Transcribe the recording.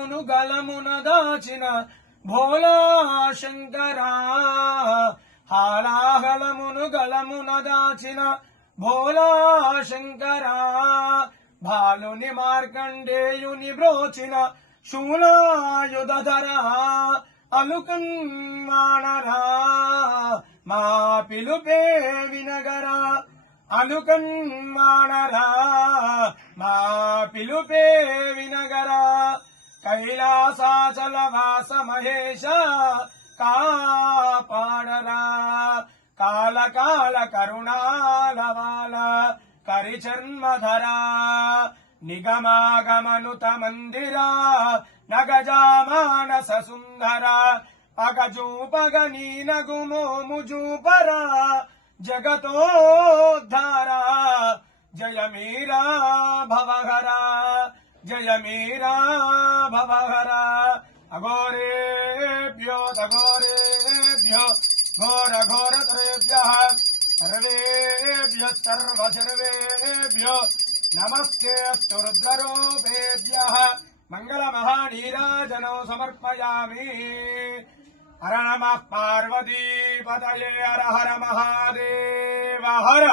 హాలాహలమును గలమున దాచిన భోలా శంకరా హాలాహలమును గలమున దాచిన భోలా శంకరా భాలుని మార్కండేయుని బ్రోచిన శూలాయుధరా అలుకన్మానరా మా పిలుపే వినగరా అలుకన్మానరా మా పిలుపే వినగరా కైలాసాచల వాస మహేశ కాపాడరా కాల కాల కరుణాలవాల కరిచర్మధరా నిగమాగమనుత మందిరా నగజామానస సుందర పగజూపగ నీ నగుమోము జూపరా జగతోద్ధారా జయ మీరా భవహరా జయ మీరా భవహరా అఘోరేభ్యో తఘోరేభ్యో ఘోర ఘోరతరేభ్యః సర్వేభ్యః సర్వసర్వేభ్యో నమస్తేస్తు రుద్రరూపేభ్యః మంగళమహానీరాజనో సమర్పయామి. హర నమః పార్వతీపతయే హర హర మహాదేవ హర.